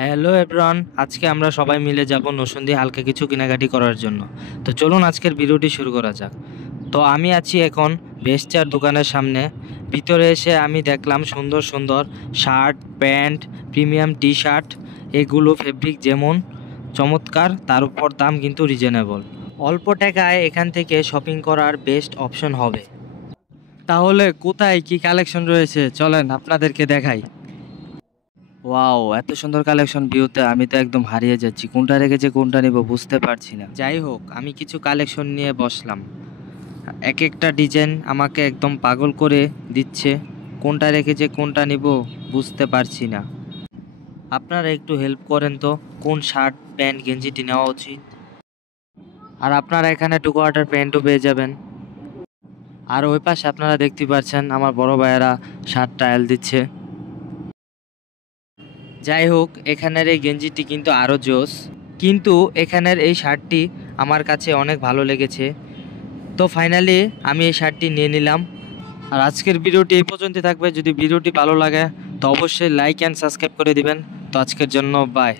Hello everyone, আজকে আমরা সবাই মিলে যাব নরসিংদী হালকা কিছু কেনাকাটি করার জন্য। তো চলুন আজকের ভিডিওটি শুরু করা যাক। তো আমি আছি এখন বেস্টার দোকানের সামনে। ভিতরে এসে আমি দেখলাম সুন্দর সুন্দর shirt, pant, premium T shirt, এগুলো ফেব্রিক যেমন চমৎকার, তার উপর দাম কিন্তু রিজনেবল। অল্প টাকায় এখান থেকে শপিং করার বেস্ট অপশন হবে। তাহলে কোথায় কি কালেকশন রয়েছে চলেন আপনাদেরকে দেখাই। ওয়াও, এত সুন্দর কালেকশন ভিউতে আমি তো একদম হারিয়ে যাচ্ছি, কোনটা রেখেছে কোনটা নিব বুঝতে পারছি না। যাই হোক, আমি কিছু কালেকশন নিয়ে বসলাম। এক একটা ডিজাইন আমাকে একদম পাগল করে দিচ্ছে, কোনটা রেখেছে কোনটা নিব বুঝতে পারছি না। আপনারা একটু হেল্প করেন তো, কোন শার্ট প্যান্ট গেঞ্জিটি নেওয়া উচিত। আর আপনারা এখানে টু কোয়ার্টার প্যান্টও পেয়ে যাবেন। আর ওই পাশে আপনারা দেখতে পাচ্ছেন আমার বড় ভাইয়েরা শার্ট ট্রায়াল দিচ্ছে। যাই হোক, এখানের এই গেঞ্জিটি কিন্তু আরও জোস, কিন্তু এখানের এই শার্টটি আমার কাছে অনেক ভালো লেগেছে। তো ফাইনালি আমি এই শার্টটি নিয়ে নিলাম। আর আজকের ভিডিওটি এই পর্যন্তই থাকবে। যদি ভিডিওটি ভালো লাগে তো অবশ্যই লাইক অ্যান্ড সাবস্ক্রাইব করে দিবেন। তো আজকের জন্য বাই।